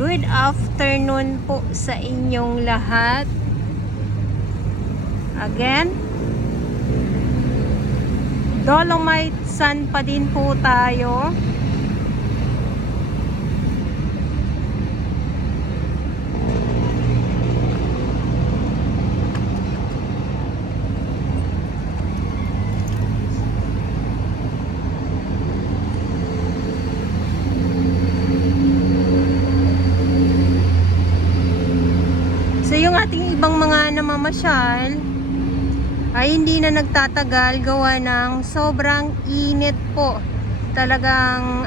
Good afternoon po sa inyong lahat. Again, Dolomite Sun pa din po tayo. So yung ating ibang mga namamasyal ay hindi na nagtatagal gawa ng sobrang init po. Talagang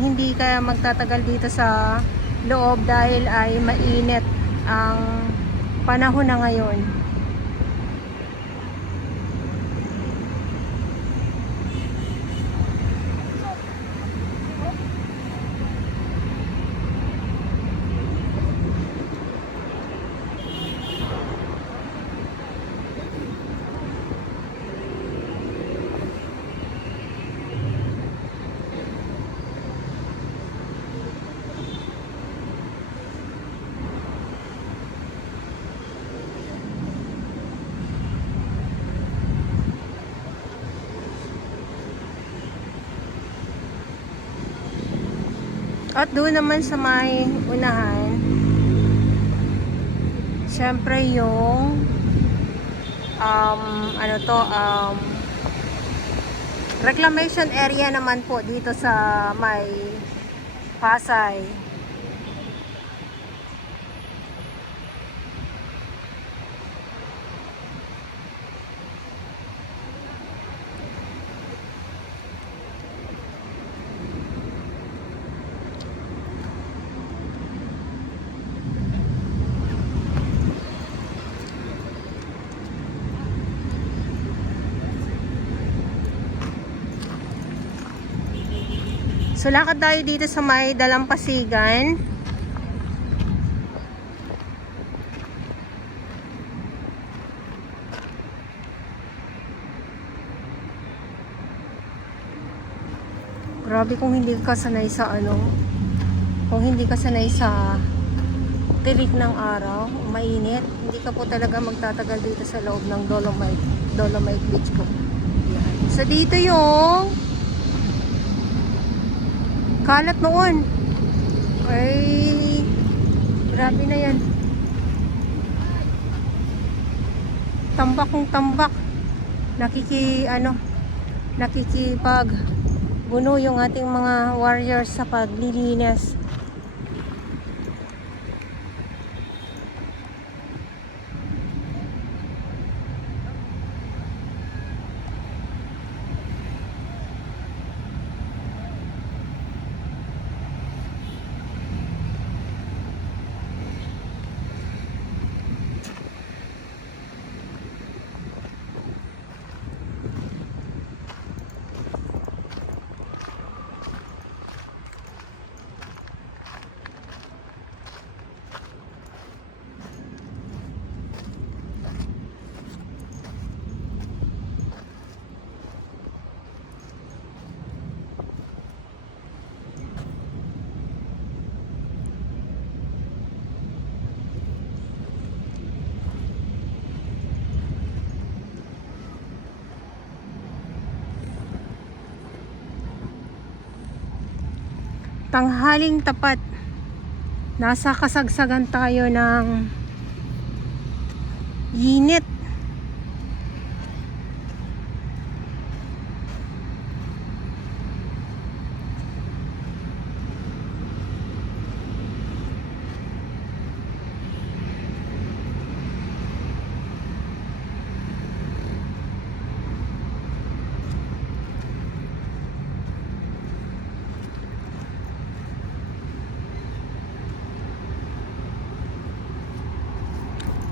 hindi kaya magtatagal dito sa loob dahil ay mainit ang panahon na ngayon. At doon naman sa may unahan, syempre yung reclamation area naman po dito sa may Pasay. So lakad tayo dito sa may Dalampasigan. Grabe kung hindi ka sanay sa kung hindi ka sanay sa tirik ng araw, mainit, hindi ka po talaga magtatagal dito sa loob ng Dolomite Beach po. Yan. So dito yung kalat noon. Ay, grabe na yan. Tambak kung tambak. Nakikipag buno yung ating mga warriors sa paglilinis. Tanghaling tapat, nasa kasagsagan tayo ng init.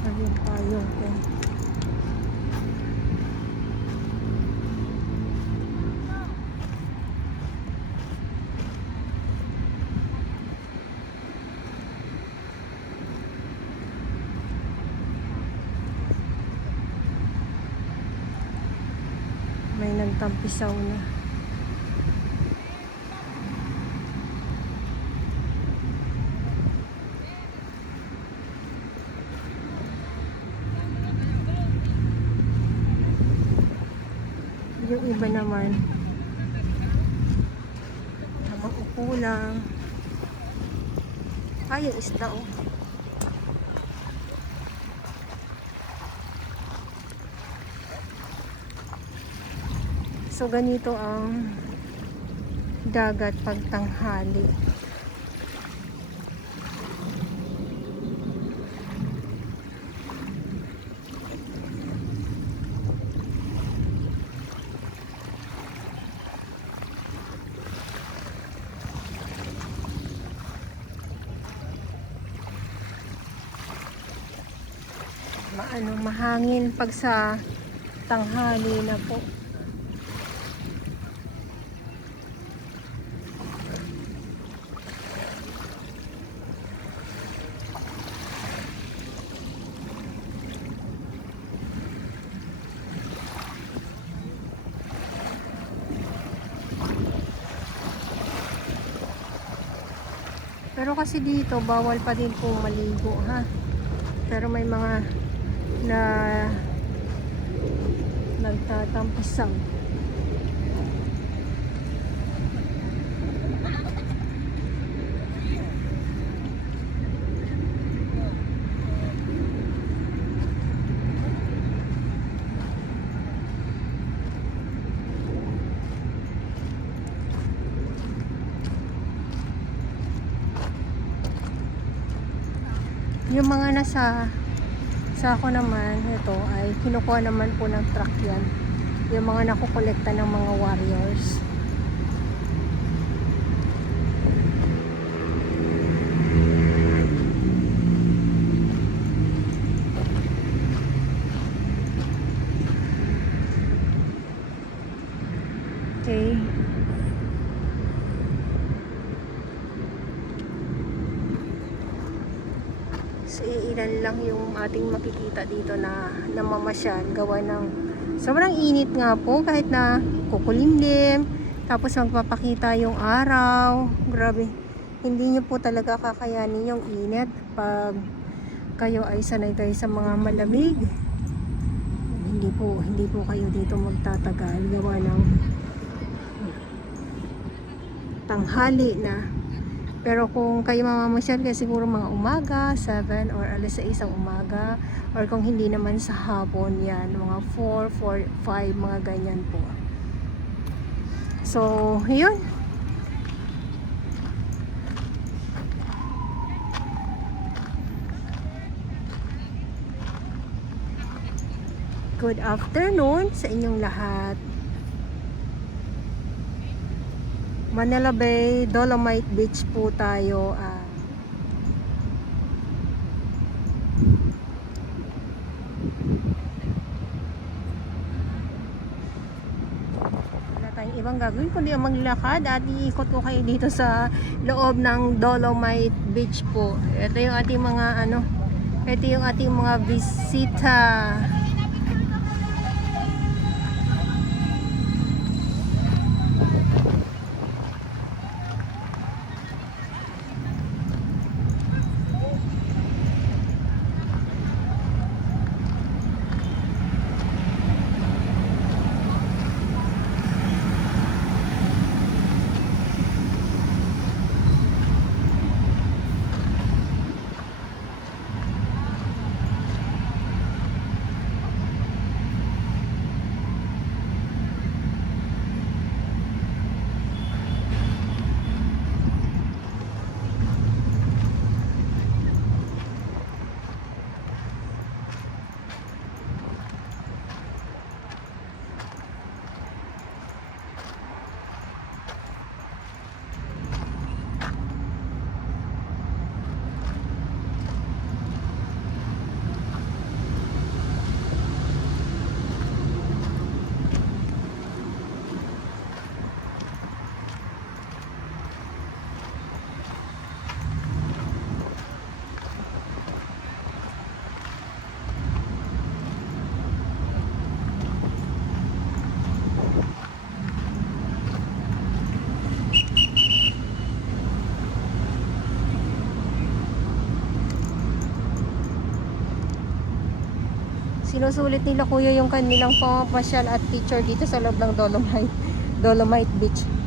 Ayun tayo po. May nagtampisaw na. iba naman na maupo lang. Ay, yung isda oh. So ganito ang dagat pag tanghali. Mahangin pag sa tanghali na po. Pero kasi dito bawal pa din po maligo ha. Pero may mga na nagtatampasaw. Yung mga nasa ako naman, ito ay kinukuha naman po ng truck yan. Yung mga nakukolekta ng mga warriors. Okay. So, ilan lang yung ating makikita dito na namamasyal gawa ng sobrang init nga po kahit na kukulimlim tapos magpapakita yung araw. Grabe, hindi nyo po talaga kakayanin yung init pag kayo ay sanay kayo sa mga malamig. Hindi po kayo dito magtatagal gawa ng tanghali na. Pero kung kayo mamamasyal kayo siguro mga umaga, 7 or alas 6 ang umaga, or kung hindi naman sa hapon yan, mga 4, 5, mga ganyan po. So, yun. Good afternoon sa inyong lahat. Manila Bay, Dolomite Beach po tayo. Wala tayong ibang gagawin kundi ang maglakad at iikot ko kayo dito sa loob ng Dolomite Beach po. Ito yung ating mga ito yung ating mga bisita. Sinusulit nila kuya yung kanilang pamasyal at picture dito sa loob ng Dolomite Beach.